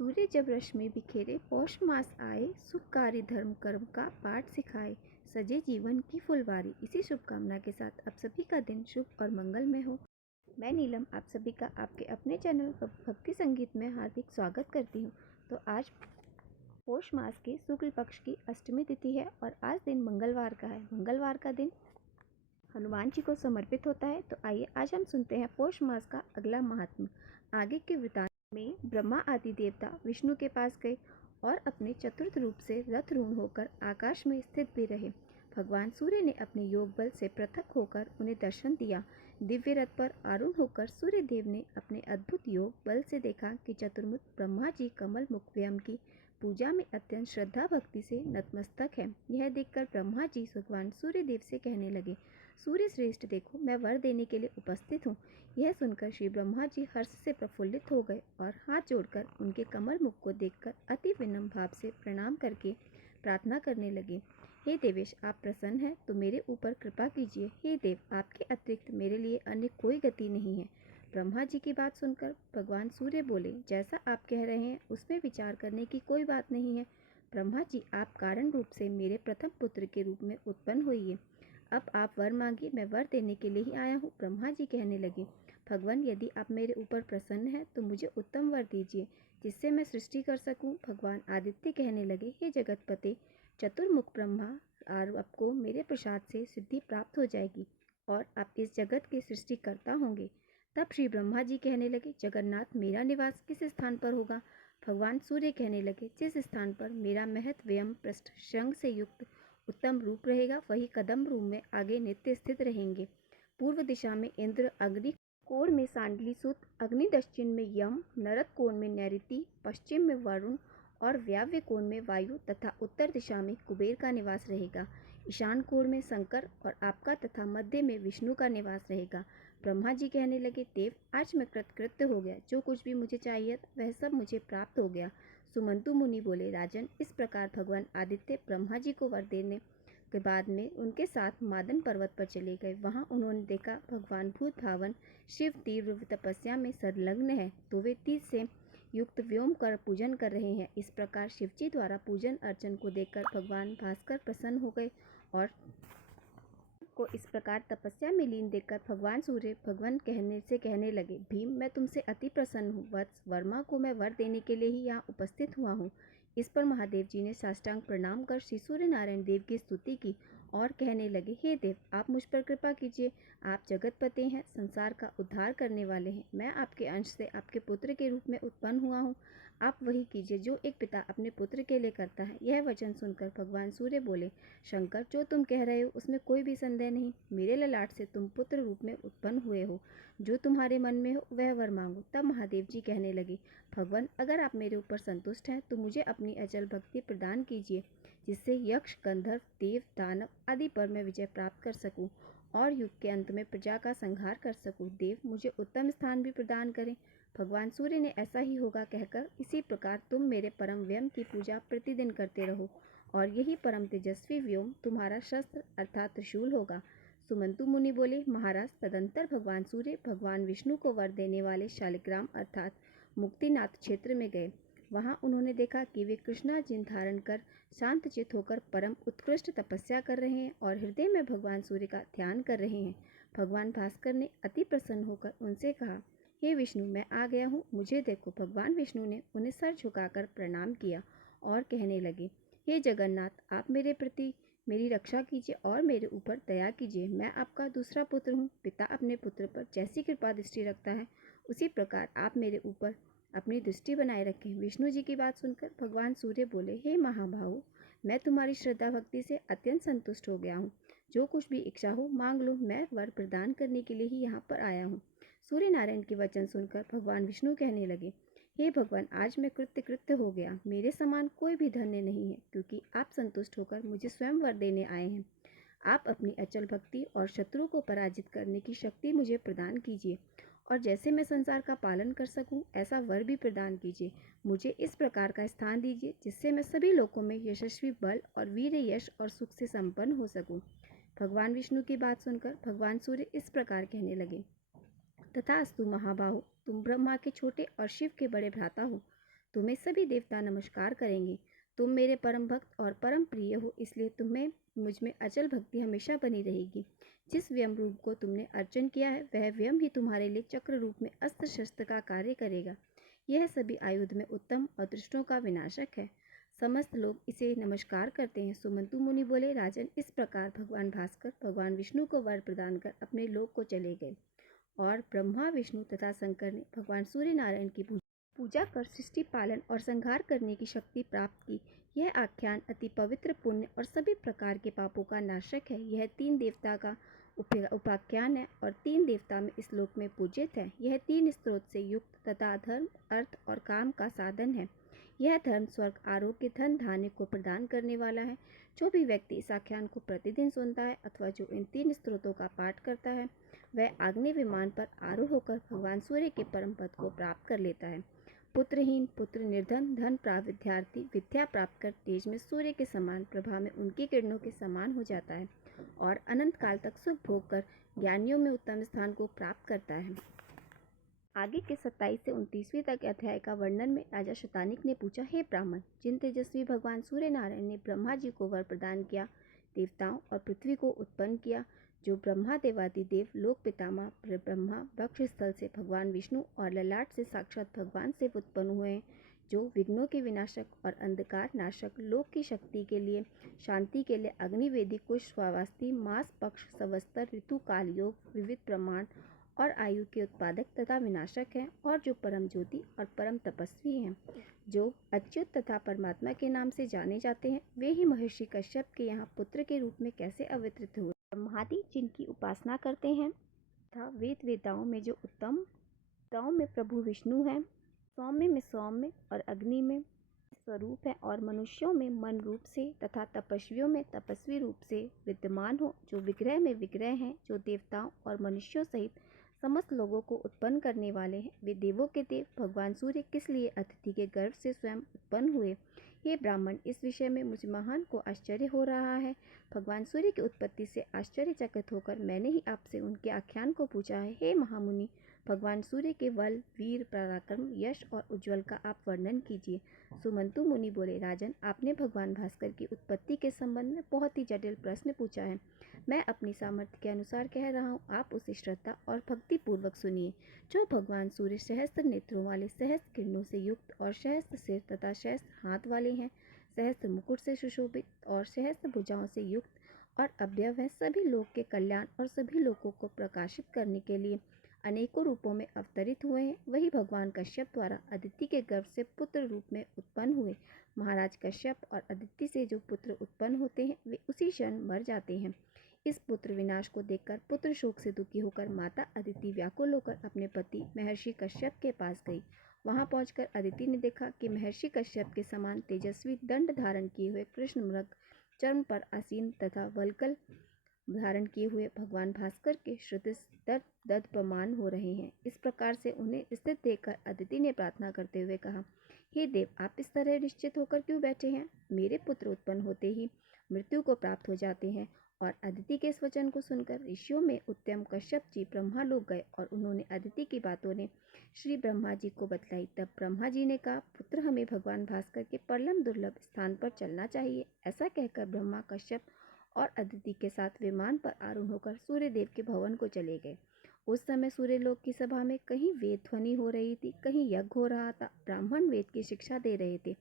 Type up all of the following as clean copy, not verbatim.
सूर्य जब रश्मि बिखेरे, पौष मास आए, सुखकारी धर्म कर्म का पाठ सिखाए, सजे जीवन की फुलवारी। इसी शुभकामना के साथ आप सभी का दिन शुभ और मंगलमय हो। मैं नीलम आप सभी का आपके अपने चैनल भक्ति संगीत में हार्दिक स्वागत करती हूँ। तो आज पौष मास के शुक्ल पक्ष की अष्टमी तिथि है और आज दिन मंगलवार का है। मंगलवार का दिन हनुमान जी को समर्पित होता है। तो आइए आज हम सुनते हैं पौष मास का अगला महात्म्य। आगे के वृतांत में ब्रह्मा आदि देवता विष्णु के पास गए और अपने चतुर्थ रूप से रथरूढ़ होकर आकाश में स्थित भी रहे। भगवान सूर्य ने अपने योग बल से पृथक होकर उन्हें दर्शन दिया। दिव्य रथ पर आरूढ़ होकर सूर्य देव ने अपने अद्भुत योग बल से देखा कि चतुर्मुख ब्रह्मा जी कमल मुख व्योम की पूजा में अत्यंत श्रद्धा भक्ति से नतमस्तक है। यह देखकर ब्रह्मा जी भगवान सूर्य देव से कहने लगे, सूर्य श्रेष्ठ देखो, मैं वर देने के लिए उपस्थित हूँ। यह सुनकर श्री ब्रह्मा जी हर्ष से प्रफुल्लित हो गए और हाथ जोड़कर उनके कमल मुख को देखकर अति विनम्र भाव से प्रणाम करके प्रार्थना करने लगे, हे देवेश, आप प्रसन्न हैं तो मेरे ऊपर कृपा कीजिए। हे देव, आपके अतिरिक्त मेरे लिए अन्य कोई गति नहीं है। ब्रह्मा जी की बात सुनकर भगवान सूर्य बोले, जैसा आप कह रहे हैं उसमें विचार करने की कोई बात नहीं है। ब्रह्मा जी, आप कारण रूप से मेरे प्रथम पुत्र के रूप में उत्पन्न हुई है। अब आप वर मांगिए, मैं वर देने के लिए ही आया हूँ। ब्रह्मा जी कहने लगे, भगवान, यदि आप मेरे ऊपर प्रसन्न हैं तो मुझे उत्तम वर दीजिए जिससे मैं सृष्टि कर सकूं। भगवान आदित्य कहने लगे, हे जगतपते, चतुर्मुख ब्रह्मा, आपको मेरे प्रसाद से सिद्धि प्राप्त हो जाएगी और आप इस जगत के सृष्टिकर्ता होंगे। तब श्री ब्रह्मा जी कहने लगे, जगन्नाथ, मेरा निवास किस स्थान पर होगा? भगवान सूर्य कहने लगे, जिस स्थान पर मेरा महत व्यम पृष्ठ शंख से युक्त उत्तम रूप रहेगा वही कदम रूप में आगे नित्य स्थित रहेंगे। पूर्व दिशा में इंद्र, अग्नि कोण में सांडली सुत, अग्नि दक्षिण में यम, नरद कोण में नैऋति, पश्चिम में वरुण और वायव्य कोण में वायु तथा उत्तर दिशा में कुबेर का निवास रहेगा। ईशान कोण में शंकर और आपका तथा मध्य में विष्णु का निवास रहेगा। ब्रह्मा जी कहने लगे, देव, आज मैं कृतकृत्य हो गया। जो कुछ भी मुझे चाहिए वह सब मुझे प्राप्त हो गया। सुमंतु मुनि बोले, राजन, इस प्रकार भगवान आदित्य ब्रह्मा जी को वर देने के बाद में उनके साथ मादन पर्वत पर चले गए। वहां उन्होंने देखा भगवान भूत भावन शिव तीव्र तपस्या में संलग्न है, तो वे तीर से युक्त व्योम कर पूजन कर रहे हैं। इस प्रकार शिवजी द्वारा पूजन अर्चन को देखकर भगवान भास्कर प्रसन्न हो गए और को इस प्रकार तपस्या में लीन देखकर भगवान सूर्य भगवान कहने लगे, भीम, मैं तुमसे अति प्रसन्न हूँ। वत्स, वर्मा को मैं वर देने के लिए ही यहाँ उपस्थित हुआ हूँ। इस पर महादेव जी ने साष्टांग प्रणाम कर श्री सूर्य नारायण देव की स्तुति की और कहने लगे, हे देव, आप मुझ पर कृपा कीजिए। आप जगतपति हैं, संसार का उद्धार करने वाले हैं। मैं आपके अंश से आपके पुत्र के रूप में उत्पन्न हुआ हूँ। आप वही कीजिए जो एक पिता अपने पुत्र के लिए करता है। यह वचन सुनकर भगवान सूर्य बोले, शंकर, जो तुम कह रहे हो उसमें कोई भी संदेह नहीं। मेरे ललाट से तुम पुत्र रूप में उत्पन्न हुए हो। जो तुम्हारे मन में हो वह वर मांगो। तब महादेव जी कहने लगे, भगवान, अगर आप मेरे ऊपर संतुष्ट हैं तो मुझे अपनी अचल भक्ति प्रदान कीजिए, जिससे यक्ष, गंधर्व, देव, दानव आदि पर मैं विजय प्राप्त कर सकूं और युग के अंत में प्रजा का संहार कर सकूं। देव, मुझे उत्तम स्थान भी प्रदान करें। भगवान सूर्य ने ऐसा ही होगा कहकर, इसी प्रकार तुम मेरे परम व्यम की पूजा प्रतिदिन करते रहो और यही परम तेजस्वी व्योम तुम्हारा शस्त्र अर्थात त्रिशूल होगा। सुमंतु मुनि बोले, महाराज, तदंतर भगवान सूर्य भगवान विष्णु को वर देने वाले शालिग्राम अर्थात मुक्तिनाथ क्षेत्र में गए। वहां उन्होंने देखा कि वे कृष्णा जिन धारण कर शांत चित होकर परम उत्कृष्ट तपस्या कर रहे हैं और हृदय में भगवान सूर्य का ध्यान कर रहे हैं। भगवान भास्कर ने अति प्रसन्न होकर उनसे कहा, हे विष्णु, मैं आ गया हूँ, मुझे देखो। भगवान विष्णु ने उन्हें सर झुकाकर प्रणाम किया और कहने लगे, हे जगन्नाथ, आप मेरे प्रति मेरी रक्षा कीजिए और मेरे ऊपर दया कीजिए। मैं आपका दूसरा पुत्र हूँ। पिता अपने पुत्र पर जैसी कृपा दृष्टि रखता है उसी प्रकार आप मेरे ऊपर अपनी दृष्टि बनाए रखें। विष्णु जी की बात सुनकर भगवान सूर्य बोले, हे महाबाहु, मैं तुम्हारी श्रद्धा भक्ति से अत्यंत संतुष्ट हो गया हूँ। जो कुछ भी इच्छा हो मांग लो, मैं वर प्रदान करने के लिए ही यहाँ पर आया हूँ। सूर्य नारायण के वचन सुनकर भगवान विष्णु कहने लगे, हे भगवान, आज मैं कृत्य हो गया। मेरे समान कोई भी धन्य नहीं है, क्योंकि आप संतुष्ट होकर मुझे स्वयं वर देने आए हैं। आप अपनी अचल भक्ति और शत्रु को पराजित करने की शक्ति मुझे प्रदान कीजिए और जैसे मैं संसार का पालन कर सकूं ऐसा वर भी प्रदान कीजिए। मुझे इस प्रकार का स्थान दीजिए जिससे मैं सभी लोकों में यशस्वी बल और वीर यश और सुख से संपन्न हो सकूं। भगवान विष्णु की बात सुनकर भगवान सूर्य इस प्रकार कहने लगे, तथास्तु महाबाहु, तुम ब्रह्मा के छोटे और शिव के बड़े भ्राता हो। तुम्हें सभी देवता नमस्कार करेंगे। तुम मेरे परम भक्त और परम प्रिय हो, इसलिए तुम्हें मुझ में अचल भक्ति हमेशा बनी रहेगी। जिस व्यम रूप को तुमने अर्चन किया है, वह व्यम ही तुम्हारे लिए चक्र रूप में अस्त्र शस्त्र का कार्य करेगा। यह सभी आयुध में उत्तम और दुष्टों का विनाशक है। समस्त लोग इसे नमस्कार करते हैं। सुमंतु मुनि बोले, राजन, इस प्रकार भगवान भास्कर भगवान विष्णु को वर प्रदान कर अपने लोक को चले गए और ब्रह्मा, विष्णु तथा शंकर ने भगवान सूर्य नारायण की पूजा कर सृष्टि पालन और संहार करने की शक्ति प्राप्त की। यह आख्यान अति पवित्र, पुण्य और सभी प्रकार के पापों का नाशक है। यह 3 देवता का उपाख्यान है और 3 देवता में इस लोक में पूजित है। यह 3 स्रोत से युक्त तथा धर्म, अर्थ और काम का साधन है। यह धर्म, स्वर्ग, आरोग्य, धन, धान्य को प्रदान करने वाला है। जो भी व्यक्ति इस आख्यान को प्रतिदिन सुनता है अथवा जो इन 3 स्त्रोतों का पाठ करता है, वह अग्नि विमान पर आरूढ़ होकर भगवान सूर्य के परम पद को प्राप्त कर लेता है। पुत्रहीन, पुत्र निर्धन, धन प्राप्त विद्यार्थी विद्या प्राप्त कर तेज में सूर्य के समान, प्रभा में उनकी किरणों के समान हो जाता है और अनंत काल तक सुख भोग कर ज्ञानियों में उत्तम स्थान को प्राप्त करता है। आगे के 27 से 29वीं तक अध्याय का वर्णन में राजा शतानिक ने पूछा, हे ब्राह्मण, जिन तेजस्वी भगवान सूर्य नारायण ने ब्रह्मा जी को वर प्रदान किया, देवताओं और पृथ्वी को उत्पन्न किया, जो ब्रह्मा देवादिदेव, लोक पितामह ब्रह्मा, वक्ष स्थल से भगवान विष्णु और ललाट से साक्षात भगवान से उत्पन्न हुए हैं, जो विघ्नों के विनाशक और अंधकार नाशक, लोक की शक्ति के लिए, शांति के लिए अग्निवेदी, कुश, स्वावास्ती, मास, पक्ष, संवत्सर, ऋतु, काल, योग, विविध प्रमाण और आयु के उत्पादक तथा विनाशक हैं, और जो परम ज्योति और परम तपस्वी हैं, जो अच्युत तथा परमात्मा के नाम से जाने जाते हैं, वे ही महर्षि कश्यप के यहाँ पुत्र के रूप में कैसे अवतरित हुए। ब्रह्मादि जिनकी उपासना करते हैं तथा वेद वेदाओं में जो उत्तम देवताओं में प्रभु विष्णु हैं, सौम्य में सौम्य और अग्नि में स्वरूप है और मनुष्यों में मन रूप से तथा तपस्वियों में तपस्वी रूप से विद्यमान हो, जो विग्रह में विग्रह हैं, जो देवताओं और मनुष्यों सहित समस्त लोगों को उत्पन्न करने वाले हैं। वे देवों के देव भगवान सूर्य किस लिए अतिथि के गर्भ से स्वयं उत्पन्न हुए। हे ब्राह्मण, इस विषय में मुझ महान को आश्चर्य हो रहा है। भगवान सूर्य की उत्पत्ति से आश्चर्यचकित होकर मैंने ही आपसे उनके आख्यान को पूछा है। हे महामुनि, भगवान सूर्य के बल, वीर, पराक्रम, यश और उज्ज्वल का आप वर्णन कीजिए। सुमंतु मुनि बोले, राजन, आपने भगवान भास्कर की उत्पत्ति के संबंध में बहुत ही जटिल प्रश्न पूछा है। मैं अपनी सामर्थ्य के अनुसार कह रहा हूँ, आप उसे श्रद्धा और भक्ति पूर्वक सुनिए। जो भगवान सूर्य सहस्त्र नेत्रों वाले, सहस्त्र किरणों से युक्त और सहस्त्र सिर तथा सहस्त्र हाथ वाले हैं, सहस्त्र मुकुट से सुशोभित और सहस्त्र भुजाओं से युक्त और अव्यय हैं, सभी लोक के कल्याण और सभी लोगों को प्रकाशित करने के लिए अनेकों रूपों में अवतरित हुए हैं, वही भगवान कश्यप द्वारा अदिति के गर्भ से पुत्र रूप में उत्पन्न हुए। महाराज कश्यप और अदिति से जो पुत्र उत्पन्न होते हैं, वे उसी क्षण मर जाते हैं। इस पुत्र विनाश को देखकर पुत्र शोक से दुखी होकर माता अदिति व्याकुल होकर अपने पति महर्षि कश्यप के पास गई। वहां पहुंचकर अदिति ने देखा कि महर्षि कश्यप के समान तेजस्वी दंड धारण किए हुए कृष्ण मृग चर्म पर आसीन तथा वल्कल धारण किए हुए भगवान भास्कर के श्रुति ददपमान हो रहे हैं। इस प्रकार से उन्हें स्थित देखकर अदिति ने प्रार्थना करते हुए कहा, हे देव, आप इस तरह निश्चित होकर क्यों बैठे हैं। मेरे पुत्र उत्पन्न होते ही मृत्यु को प्राप्त हो जाते हैं। और अदिति के इस वचन को सुनकर ऋषियों में उत्तम कश्यप जी ब्रह्मा लोक गए और उन्होंने अदिति की बातों ने श्री ब्रह्मा जी को बतलाई। तब ब्रह्मा जी ने कहा, पुत्र, हमें भगवान भास्कर के परम दुर्लभ स्थान पर चलना चाहिए। ऐसा कहकर ब्रह्मा, कश्यप और अदिति के साथ विमान पर आरूढ़ होकर सूर्यदेव के भवन को चले गए। उस समय सूर्यलोक की सभा में कहीं वेद ध्वनि हो रही थी, कहीं यज्ञ हो रहा था। ब्राह्मण वेद की शिक्षा दे रहे थे।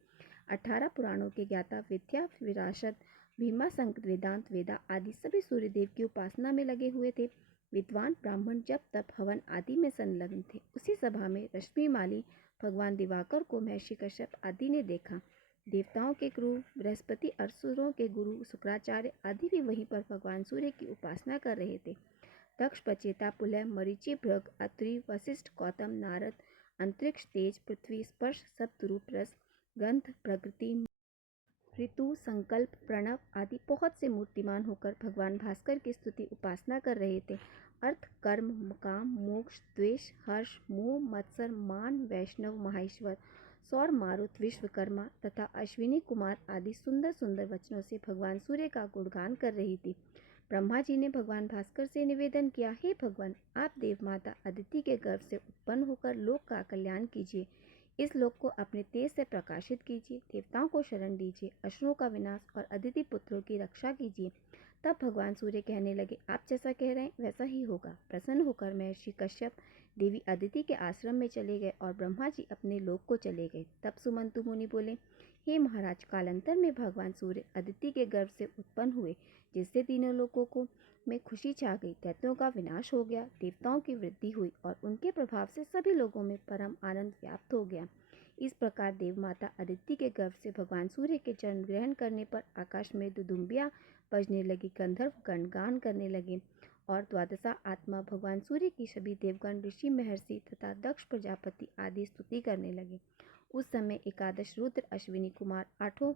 18 पुराणों के ज्ञाता, विद्या विरासत, भीमा संक, वेदांत, वेदा आदि सभी सूर्यदेव की उपासना में लगे हुए थे। विद्वान ब्राह्मण जब तप, हवन आदि में संलग्न थे। उसी सभा में रश्मिमाली भगवान दिवाकर को महर्षि कश्यप आदि ने देखा। देवताओं के गुरु बृहस्पति, असुरों के गुरु शुक्राचार्य आदि भी वहीं पर भगवान सूर्य की उपासना कर रहे थे। दक्ष, पचेता, पुलह, मरीचि, भृग, अत्रि, वशिष्ठ, गौतम, नारद, अंतरिक्ष, तेज, पृथ्वी, स्पर्श, सप्तरूप, रस, गंध, प्रकृति, ऋतु, संकल्प, प्रणव आदि बहुत से मूर्तिमान होकर भगवान भास्कर की स्तुति उपासना कर रहे थे। अर्थ, कर्म, काम, मोक्ष, द्वेष, हर्ष, मोह, मत्सर, मान, वैष्णव, माहेश्वर, सौर, मारुत, विश्वकर्मा तथा अश्विनी कुमार आदि सुंदर सुंदर वचनों से भगवान सूर्य का गुणगान कर रही थी। ब्रह्मा जी ने भगवान भास्कर से निवेदन किया, हे भगवान, आप देव माता अदिति के गर्भ से उत्पन्न होकर लोक का कल्याण कीजिए। इस लोक को अपने तेज से प्रकाशित कीजिए, देवताओं को शरण दीजिए, असुरों का विनाश और अदिति पुत्रों की रक्षा कीजिए। तब भगवान सूर्य कहने लगे, आप जैसा कह रहे हैं वैसा ही होगा। प्रसन्न होकर महर्षि कश्यप देवी अदिति के आश्रम में चले गए और ब्रह्मा जी अपने लोक को चले गए। तब सुमंतु मुनि बोले, हे महाराज, कालांतर में भगवान सूर्य अदिति के गर्भ से उत्पन्न हुए, जिससे तीनों लोकों को में खुशी छा गई। दैत्यों का विनाश हो गया, देवताओं की वृद्धि हुई और उनके प्रभाव से सभी लोगों में परम आनंद व्याप्त हो गया। इस प्रकार देव माता अदिति के गर्भ से भगवान सूर्य के जन्म ग्रहण करने पर आकाश में दुदुम्बियाँ बजने लगी, गंधर्व गण गान करने लगे और द्वादशा आत्मा भगवान सूर्य की सभी देवगण, ऋषि, महर्षि तथा दक्ष प्रजापति आदि स्तुति करने लगे। उस समय एकादश रुद्र, अश्विनी कुमार, आठों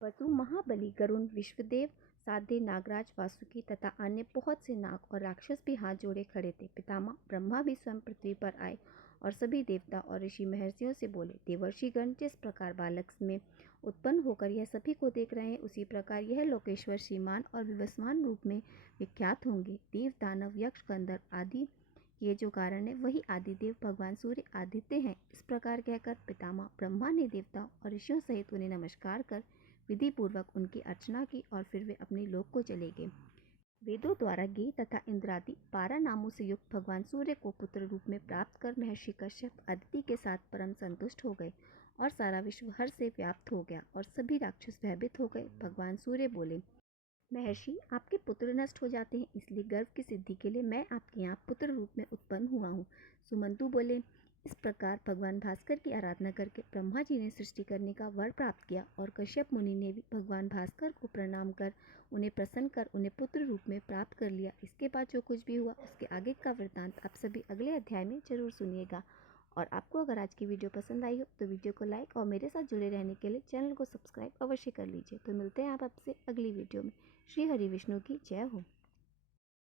वसु, महाबली, गरुण, विश्वदेव, साध्य, नागराज, वासुकी तथा अन्य बहुत से नाग और राक्षस भी हाथ जोड़े खड़े थे। पितामह ब्रह्मा भी स्वयं पृथ्वी पर आए और सभी देवता और ऋषि महर्षियों से बोले, देवर्षिगण जिस प्रकार बालक में उत्पन्न होकर यह सभी को देख रहे हैं, उसी प्रकार यह लोकेश्वर श्रीमान और विवस्वान रूप में विख्यात होंगे। देव, दानव, यक्ष, गंधर्व आदि ये जो कारण है वही आदिदेव भगवान सूर्य आदित्य हैं। इस प्रकार कहकर पितामह ब्रह्मा ने देवताओं और ऋषियों सहित उन्हें नमस्कार कर विधि पूर्वक उनकी अर्चना की और फिर वे अपने लोक को चले गए। वेदों द्वारा गे तथा इंद्रादि 12 नामों से युक्त भगवान सूर्य को पुत्र रूप में प्राप्त कर महर्षि कश्यप अदिति के साथ परम संतुष्ट हो गए और सारा विश्व हर्ष से व्याप्त हो गया और सभी राक्षस भयभीत हो गए। भगवान सूर्य बोले, महर्षि, आपके पुत्र नष्ट हो जाते हैं, इसलिए गर्भ की सिद्धि के लिए मैं आपके यहाँ पुत्र रूप में उत्पन्न हुआ हूँ। सुमंतु बोले, इस प्रकार भगवान भास्कर की आराधना करके ब्रह्मा जी ने सृष्टि करने का वर प्राप्त किया और कश्यप मुनि ने भी भगवान भास्कर को प्रणाम कर उन्हें प्रसन्न कर उन्हें पुत्र रूप में प्राप्त कर लिया। इसके बाद जो कुछ भी हुआ उसके आगे का वृत्तांत आप सभी अगले अध्याय में जरूर सुनिएगा। और आपको अगर आज की वीडियो पसंद आई हो तो वीडियो को लाइक और मेरे साथ जुड़े रहने के लिए चैनल को सब्सक्राइब अवश्य कर लीजिए। तो मिलते हैं आप आपसे अगली वीडियो में। श्री हरि विष्णु की जय हो।